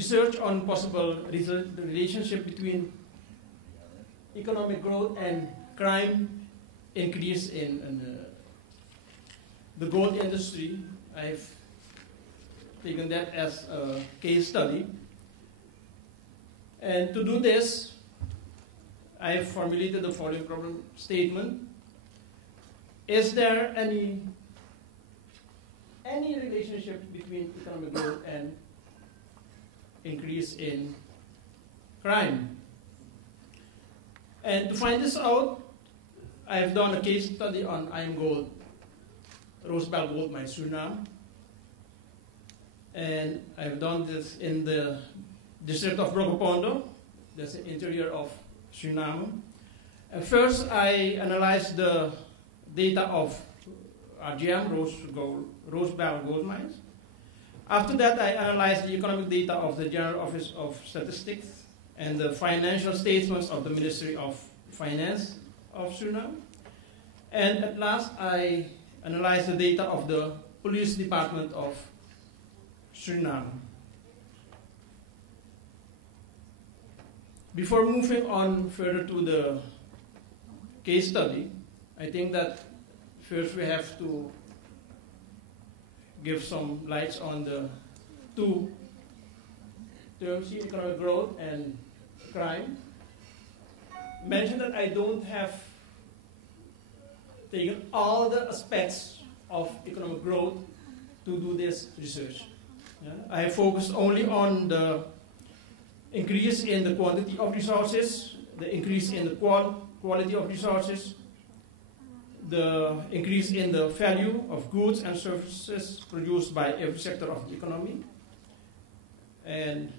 research on possible relationship between economic growth and crime increase in the gold industry. I've taken that as a case study. And to do this, I've formulated the following problem statement. Is there any relationship between economic growth and increase in crime? And to find this out, I've done a case study on IAMGOLD, Rosebel Gold Mine, Suriname. And I've done this in the district of Brokopondo, that's the interior of Suriname. And first, I analyzed the data of RGM, Rosebel Gold Mines. After that, I analyzed the economic data of the General Office of Statistics and the financial statements of the Ministry of Finance of Suriname. And at last, I analyzed the data of the Police Department of Suriname. Before moving on further to the case study, I think that first we have to give some lights on the two terms, economic growth and crime. Mention that I don't have taken all the aspects of economic growth to do this research. Yeah? I focused only on the increase in the quantity of resources, the increase in the quality of resources, the increase in the value of goods and services produced by every sector of the economy, and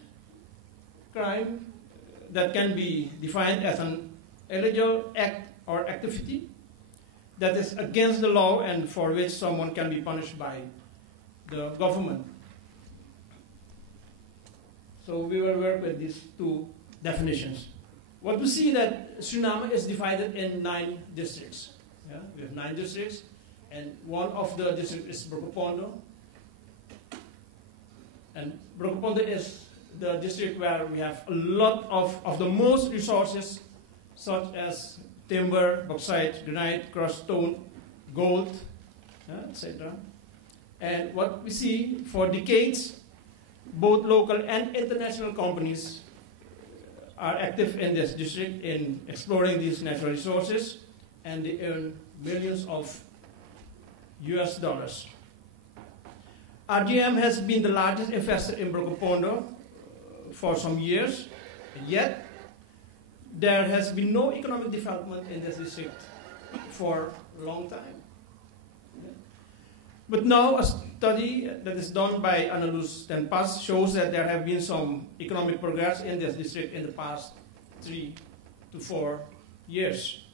crime that can be defined as an illegal act or activity that is against the law and for which someone can be punished by the government. So we will work with these two definitions. What we see that Suriname is divided in 9 districts. Yeah? We have 9 districts, and one of the districts is Brokopondo. And Brokopondo is the district where we have a lot of the most resources, such as timber, bauxite, granite, crushed stone, gold, etc. And what we see for decades, both local and international companies are active in this district in exploring these natural resources, and they earn millions of US dollars. RGM has been the largest investor in Brokopondo for some years, yet there has been no economic development in this district for a long time. But now a study that is done by Annaluz ten Pas shows that there have been some economic progress in this district in the past 3 to 4 years.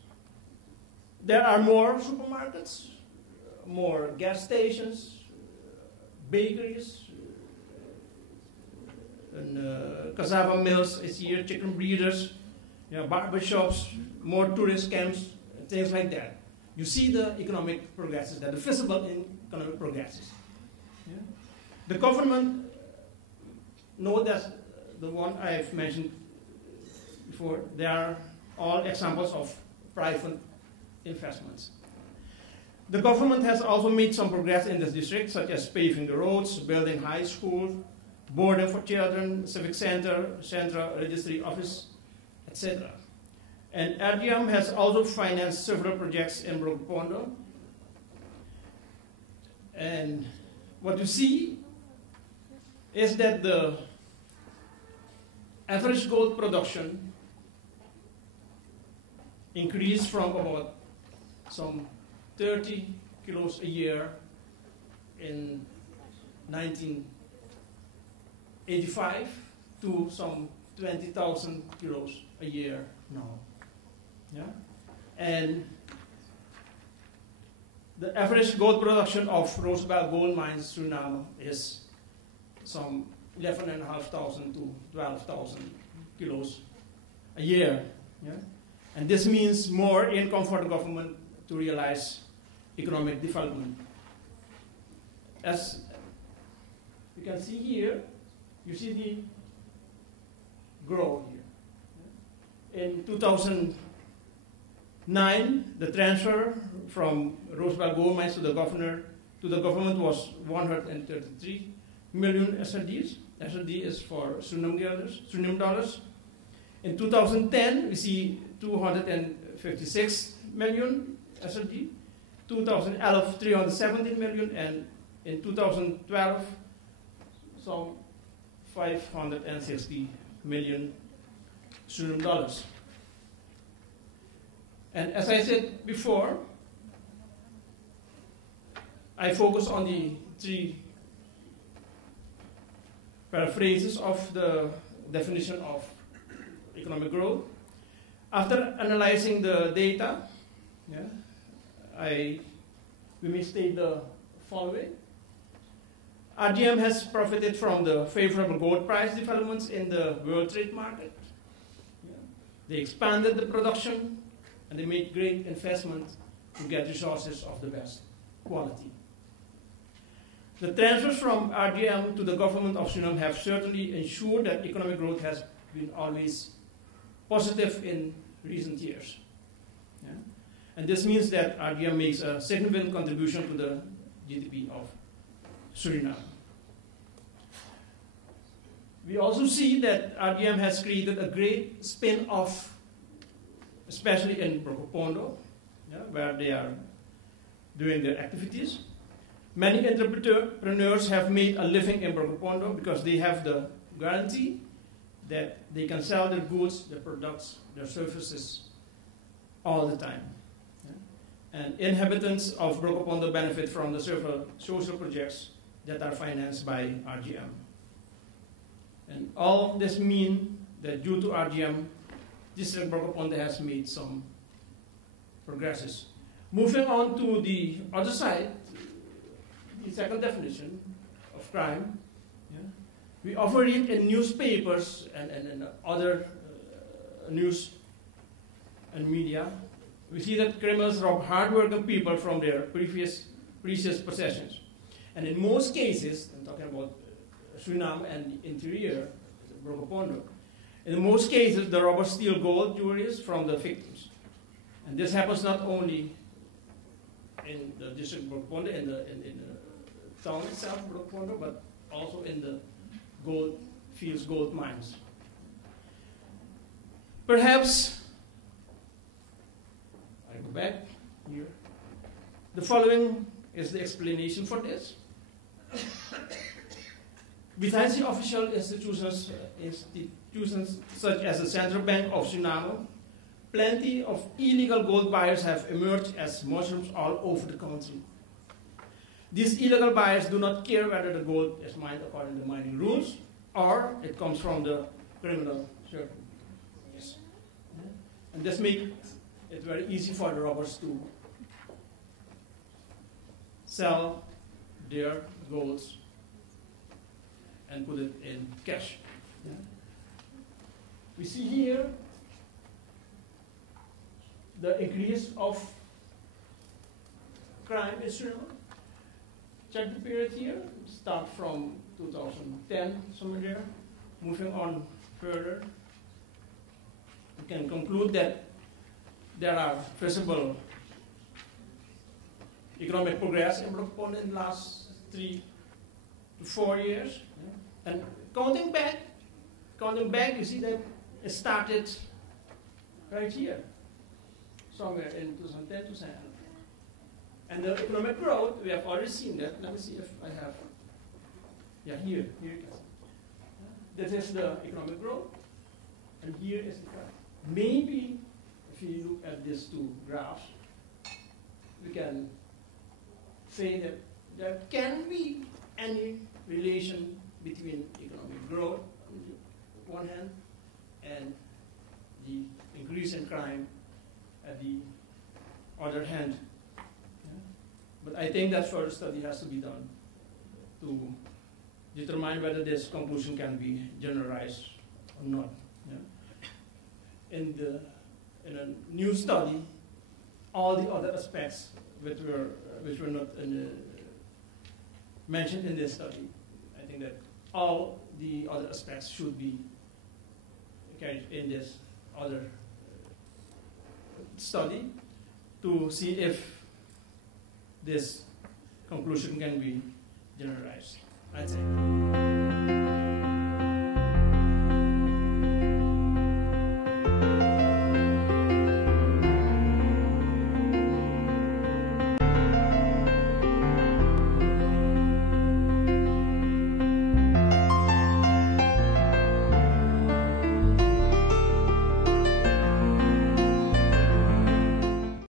There are more supermarkets, more gas stations, bakeries, and cassava mills is here, chicken breeders, barber shops, more tourist camps, things like that. You see the economic progresses, the visible economic progresses. Yeah? The government, know that the one I've mentioned before, they are all examples of private investments. The government has also made some progress in this district, such as paving the roads, building high schools, boarding for children, civic center, central registry office, etc. And RGM has also financed several projects in Brokopondo. And what you see is that the average gold production increased from about some 30 kilos a year in 1985 to some 20,000 kilos a year now. Yeah? And the average gold production of Rosebel Gold Mines, Suriname, is some 11,500 to 12,000 kilos a year. Yeah? And this means more income for the government to realize economic development. As you can see here, you see the grow here. In 2009, the transfer from Rosebel Gold Mines to the government was 133 million SRDs. SRD is for Suriname dollars. In 2010, we see 256 million SRD. 2011, 317 million, and in 2012, some 560 million Suriname dollars. And as I said before, I focus on the three paraphrases of the definition of economic growth. After analyzing the data, we may state the following. RGM has profited from the favorable gold price developments in the world trade market. They expanded the production and they made great investments to get resources of the best quality. The transfers from RGM to the government of Suriname have certainly ensured that economic growth has been always positive in recent years. And this means that RGM makes a significant contribution to the GDP of Suriname. We also see that RGM has created a great spin-off, especially in Brokopondo, where they are doing their activities. Many entrepreneurs have made a living in Brokopondo because they have the guarantee that they can sell their goods, their products, their services all the time. And inhabitants of Brokopondo benefit from the several social projects that are financed by RGM. And all this means that due to RGM, District Brokopondo has made some progresses. Moving on to the other side, the second definition of crime, we often read in newspapers and other news and media, we see that criminals rob hard-working people from their precious possessions. And in most cases, I'm talking about Suriname and the interior, Brokopondo, in most cases, the robbers steal gold jewelry from the victims. And this happens not only in the district of Brokopondo, in the town itself, Brokopondo, but also in the gold fields, gold mines. Perhaps, I go back here. The following is the explanation for this. Besides the official institutions such as the Central Bank of Suriname, plenty of illegal gold buyers have emerged as mushrooms all over the country. These illegal buyers do not care whether the gold is mined according to mining rules or it comes from the criminal circle. Yes. And this makes it very easy for the robbers to sell their golds and put it in cash. We see here the increase of crime in Suriname. Check the period here, start from 2010, somewhere there, moving on further. We can conclude that there are visible economic progress in Brokopondo in the last 3 to 4 years. And counting back, you see that it started right here, somewhere in 2010, 2011. And the economic growth, we have already seen that. Let me see if I have, here you can see. This is the economic growth, and here is the graph. Maybe, if you look at these two graphs, we can say that there can be any relation between economic growth on the one hand and the increase in crime at the other hand. But I think that further study has to be done to determine whether this conclusion can be generalized or not. In a new study, all the other aspects which were not mentioned in this study, I think that all the other aspects should be carried in this other study to see if this conclusion can be generalized. That's it.